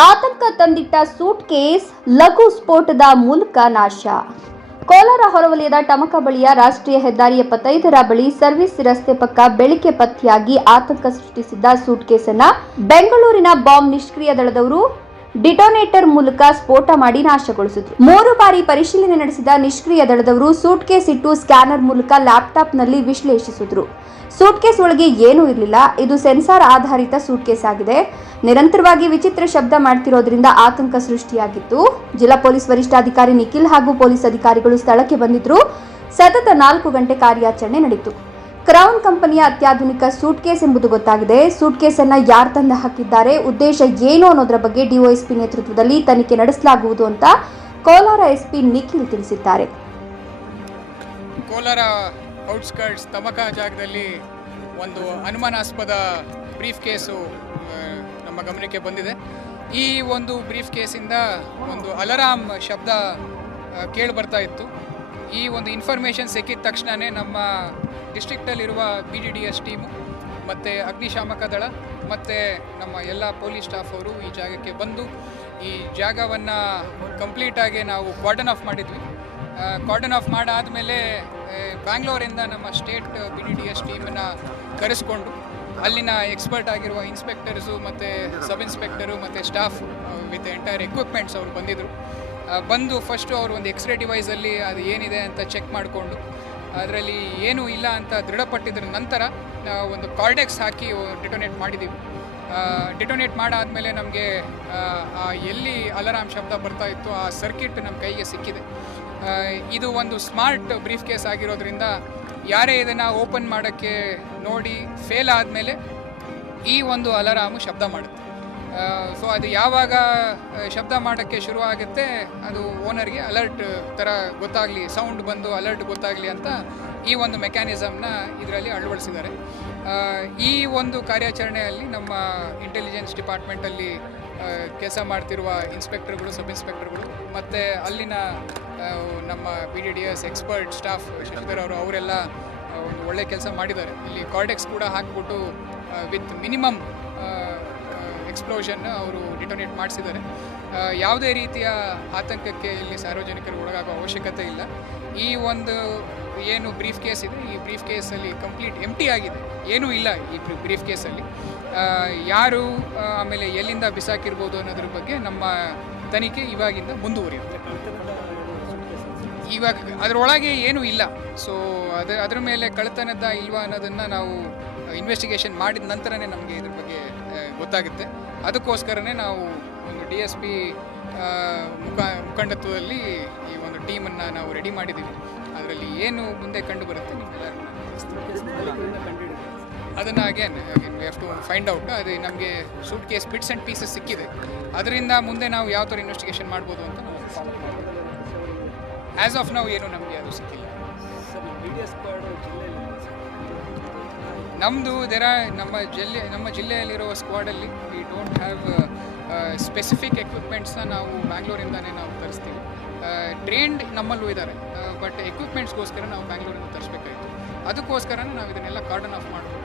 ಆತಂಕ ತಂದಿಟ್ಟ ಸೂಟ್ಕೇಸ್ ಲಘು ಸ್ಫೋಟದ ಮೂಲಕ ನಾಶ. ಕೋಲಾರ ಹೊರವಲಯದ ಟಮಕ ಬಳಿಯ ರಾಷ್ಟ್ರೀಯ ಹೆದ್ದಾರಿ 75ರ ಬಳಿ ಸರ್ವಿಸ್ ರಸ್ತೆ ಪಕ್ಕ ಬೆಳಿಗ್ಗೆ ಪತ್ತೆಯಾಗಿ ಆತಂಕ ಸೃಷ್ಟಿಸಿದ್ದ ಸೂಟ್ಕೇಸ್ ಅನ್ನು ಬೆಂಗಳೂರಿನ ಬಾಂಬ್ ನಿಷ್ಕ್ರಿಯ ದಳದವರು ಡಿಟೋನೇಟರ್ ಮೂಲಕ ಸ್ಫೋಟ ಮಾಡಿ ನಾಶಗೊಳಿಸಿದರು. 3 ಬಾರಿ ಪರಿಶೀಲನೆ ನಡೆಸಿದ ನಿಷ್ಕ್ರಿಯ ದಳದವರು ಸೂಟ್ಕೇಸ್ ಇಟ್ಟು ಸ್ಕ್ಯಾನರ್ ಮೂಲಕ ಲ್ಯಾಪ್ಟಾಪ್ನಲ್ಲಿ ವಿಶ್ಲೇಷಿಸಿದರು. ಸೂಟ್ಕೇಸ್ ಒಳಗೆ ಏನೂ ಇರಲಿಲ್ಲ. ಇದು ಸೆನ್ಸಾರ್ ಆಧಾರಿತ ಸೂಟ್ಕೇಸ್ ಆಗಿದೆ. ನಿರಂತರವಾಗಿ ವಿಚಿತ್ರ ಶಬ್ದ ಮಾಡ್ತಿರೋದ್ರಿಂದ ಆತಂಕ ಸೃಷ್ಟಿಯಾಗಿತ್ತು. ಜಿಲ್ಲಾ ಪೊಲೀಸ್ ವರಿಷ್ಠಾಧಿಕಾರಿ ನಿಖಿಲ್ ಹಾಗೂ ಪೊಲೀಸ್ ಅಧಿಕಾರಿಗಳು ಸ್ಥಳಕ್ಕೆ ಬಂದಿದ್ರು. ಸತತ 4 ಗಂಟೆ ಕಾರ್ಯಾಚರಣೆ ನಡೆಯಿತು. ಕ್ರೌನ್ ಕಂಪನಿಯ ಅತ್ಯಾಧುನಿಕ ಸೂಟ್ಕೇಸ್ ಎಂಬುದು ಗೊತ್ತಾಗಿದೆ. ಸೂಟ್ಕೇಸ್ ಅನ್ನ ಯಾರು ತಂದು ಹಾಕಿದ್ದಾರೆ, ಉದ್ದೇಶ ಏನು ಅನ್ನೋದರ ಬಗ್ಗೆ ಡಿವೈಎಸ್ಪಿ ನೇತೃತ್ವದಲ್ಲಿ ತನಿಖೆ ನಡೆಸಲಾಗುವುದು ಅಂತ ಕೋಲಾರ ಎಸ್ಪಿ ನಿಖಿಲ್ ತಿಳಿಸಿದ್ದಾರೆ. ಕೋಲಾರ ಔಟ್ಸ್ಕರ್ಟ್ಸ್ ತಮಕ ಜಾಗದಲ್ಲಿ ಒಂದು ಅನುಮಾನಾಸ್ಪದ ಬ್ರೀಫ್ ಕೇಸು ನಮ್ಮ ಗಮನಕ್ಕೆ ಬಂದಿದೆ. ಈ ಒಂದು ಬ್ರೀಫ್ ಕೇಸಿಂದ ಒಂದು ಅಲಾರಾಮ್ ಶಬ್ದ ಕೇಳಿ ಬರ್ತಾ ಇತ್ತು. ಈ ಒಂದು ಇನ್ಫಾರ್ಮೇಷನ್ ಸಿಕ್ಕಿದ ತಕ್ಷಣವೇ ನಮ್ಮ ಡಿಸ್ಟ್ರಿಕ್ಟಲ್ಲಿರುವ BDDS ಟೀಮು ಮತ್ತು ಅಗ್ನಿಶಾಮಕ ದಳ ಮತ್ತು ನಮ್ಮ ಎಲ್ಲ ಪೊಲೀಸ್ ಸ್ಟಾಫ್ ಅವರು ಈ ಜಾಗಕ್ಕೆ ಬಂದು ಈ ಜಾಗವನ್ನು ಕಂಪ್ಲೀಟಾಗಿ ನಾವು ಕಾರ್ಡನ್ ಆಫ್ ಮಾಡಿದ್ವಿ. ಕಾರ್ಡನ್ ಆಫ್ ಮಾಡಾದಮೇಲೆ ಬ್ಯಾಂಗ್ಳೂರಿಂದ ನಮ್ಮ ಸ್ಟೇಟ್ BDDS ಟೀಮನ್ನು ಕರೆಸ್ಕೊಂಡು ಅಲ್ಲಿನ ಎಕ್ಸ್ಪರ್ಟ್ ಆಗಿರುವ ಇನ್ಸ್ಪೆಕ್ಟರ್ಸು ಮತ್ತು ಸಬ್ ಇನ್ಸ್ಪೆಕ್ಟರು ಮತ್ತು ಸ್ಟಾಫ್ ವಿತ್ ಎಂಟೈರ್ ಎಕ್ವಿಪ್ಮೆಂಟ್ಸ್ ಅವರು ಬಂದಿದ್ದರು. ಬಂದು ಫಸ್ಟು ಅವರು ಒಂದು ಎಕ್ಸ್ರೇ ಡಿವೈಸಲ್ಲಿ ಅದು ಏನಿದೆ ಅಂತ ಚೆಕ್ ಮಾಡಿಕೊಂಡು ಅದರಲ್ಲಿ ಏನೂ ಇಲ್ಲ ಅಂತ ದೃಢಪಟ್ಟಿದ್ರ ನಂತರ ಒಂದು ಕಾರ್ಡೆಕ್ಸ್ ಹಾಕಿ ಡಿಟೋನೇಟ್ ಮಾಡಿದ್ದೀವಿ. ಡಿಟೋನೇಟ್ ಮಾಡಾದಮೇಲೆ ನಮಗೆ ಎಲ್ಲಿ ಅಲಾರಾಮ್ ಶಬ್ದ ಬರ್ತಾ ಇತ್ತು ಆ ಸರ್ಕಿಟ್ ನಮ್ಮ ಕೈಗೆ ಸಿಕ್ಕಿದೆ. ಇದು ಒಂದು ಸ್ಮಾರ್ಟ್ ಬ್ರೀಫ್ ಕೇಸ್ ಆಗಿರೋದ್ರಿಂದ ಯಾರೇ ಇದನ್ನು ಓಪನ್ ಮಾಡೋಕ್ಕೆ ನೋಡಿ ಫೇಲ್ ಆದಮೇಲೆ ಈ ಒಂದು ಅಲಾರಾಮು ಶಬ್ದ ಮಾಡುತ್ತೆ. ಸೊ ಅದು ಯಾವಾಗ ಶಬ್ದ ಮಾಡೋಕ್ಕೆ ಶುರು ಆಗುತ್ತೆ ಅದು ಓನರ್ಗೆ ಅಲರ್ಟ್ ಥರ ಗೊತ್ತಾಗಲಿ, ಸೌಂಡ್ ಬಂದು ಅಲರ್ಟ್ ಗೊತ್ತಾಗಲಿ ಅಂತ ಈ ಒಂದು ಮೆಕ್ಯಾನಿಸಮ್ನ ಇದರಲ್ಲಿ ಅಳವಡಿಸಿದ್ದಾರೆ. ಈ ಒಂದು ಕಾರ್ಯಾಚರಣೆಯಲ್ಲಿ ನಮ್ಮ ಇಂಟೆಲಿಜೆನ್ಸ್ ಡಿಪಾರ್ಟ್ಮೆಂಟಲ್ಲಿ ಕೆಲಸ ಮಾಡ್ತಿರುವ ಇನ್ಸ್ಪೆಕ್ಟರ್ಗಳು, ಸಬ್ ಇನ್ಸ್ಪೆಕ್ಟರ್ಗಳು ಮತ್ತು ಅಲ್ಲಿನ ನಮ್ಮ BDDS ಎಕ್ಸ್ಪರ್ಟ್ ಸ್ಟಾಫ್ ಶಶಿಧರ್ ಅವರೆಲ್ಲ ಒಂದು ಒಳ್ಳೆ ಕೆಲಸ ಮಾಡಿದ್ದಾರೆ. ಇಲ್ಲಿ ಕಾರ್ಡೆಕ್ಸ್ ಕೂಡ ಹಾಕಿಬಿಟ್ಟು ವಿತ್ ಮಿನಿಮಮ್ ಎಕ್ಸ್ಪ್ಲೋಷನ್ ಅವರು ಡಿಟೋನೇಟ್ ಮಾಡಿಸಿದ್ದಾರೆ. ಯಾವುದೇ ರೀತಿಯ ಆತಂಕಕ್ಕೆ ಇಲ್ಲಿ ಸಾರ್ವಜನಿಕರು ಒಳಗಾಗೋ ಅವಶ್ಯಕತೆ ಇಲ್ಲ. ಈ ಒಂದು ಏನು ಬ್ರೀಫ್ ಕೇಸ್ ಇದೆ, ಈ ಬ್ರೀಫ್ ಕೇಸಲ್ಲಿ ಕಂಪ್ಲೀಟ್ ಎಂಟಿ ಆಗಿದೆ, ಏನೂ ಇಲ್ಲ ಈ ಬ್ರೀಫ್ ಕೇಸಲ್ಲಿ. ಯಾರು ಆಮೇಲೆ ಎಲ್ಲಿಂದ ಬಿಸಾಕಿರ್ಬೋದು ಅನ್ನೋದ್ರ ಬಗ್ಗೆ ನಮ್ಮ ತನಿಖೆ ಇವಾಗಿಂದ ಮುಂದುವರಿಯುತ್ತೆ. ಇವಾಗ ಅದರೊಳಗೆ ಏನೂ ಇಲ್ಲ. ಸೊ ಅದರ ಮೇಲೆ ಕಳ್ಳತನದ ಇಲ್ವಾ ಅನ್ನೋದನ್ನು ನಾವು ಇನ್ವೆಸ್ಟಿಗೇಷನ್ ಮಾಡಿದ ನಂತರನೇ ನಮಗೆ ಇದ್ರ ಬಗ್ಗೆ ಗೊತ್ತಾಗುತ್ತೆ. ಅದಕ್ಕೋಸ್ಕರನೇ ನಾವು ಒಂದು DSP ಮುಖಂಡತ್ವದಲ್ಲಿ ಈ ಒಂದು ಟೀಮನ್ನು ನಾವು ರೆಡಿ ಮಾಡಿದ್ದೀವಿ. ಅದರಲ್ಲಿ ಏನು ಮುಂದೆ ಕಂಡು ಬರುತ್ತೆ ನಿಮ್ಮೆಲ್ಲರಿಗೂ ಅದನ್ನು again we have to find out. ಅದು ನಮಗೆ suitcase bits and pieces ಸಿಕ್ಕಿದೆ. ಅದರಿಂದ ಮುಂದೆ ನಾವು ಯಾವ ಥರ ಇನ್ವೆಸ್ಟಿಗೇಷನ್ ಮಾಡ್ಬೋದು ಅಂತ ನಾವು ಆ್ಯಸ್ ಆಫ್ ನಾವು ಏನು ನಮಗೆ ಅದು ಸಿಕ್ಕಿಲ್ಲ. ನಮ್ಮದು ನಮ್ಮ ಜಿಲ್ಲೆಯಲ್ಲಿರುವ ಸ್ಕ್ವಾಡಲ್ಲಿ ವಿ ಡೋಂಟ್ ಹ್ಯಾವ್ ಸ್ಪೆಸಿಫಿಕ್ ಎಕ್ವಿಪ್ಮೆಂಟ್ಸ್ನ ನಾವು ಬ್ಯಾಂಗ್ಳೂರಿಂದನೇ ನಾವು ತರಿಸ್ತೀವಿ. ಟ್ರೈನ್ಡ್ ನಮ್ಮಲ್ಲೂ ಇದ್ದಾರೆ, ಬಟ್ ಎಕ್ವಿಪ್ಮೆಂಟ್ಸ್ಗೋಸ್ಕರ ನಾವು ಬ್ಯಾಂಗ್ಳೂರಿಂದ ತರಿಸ್ಬೇಕಾಯಿತು. ಅದಕ್ಕೋಸ್ಕರ ನಾವು ಇದನ್ನೆಲ್ಲ ಕಾರ್ಡನ್ ಆಫ್ ಮಾಡ್ಬೋದು.